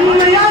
Aleluia!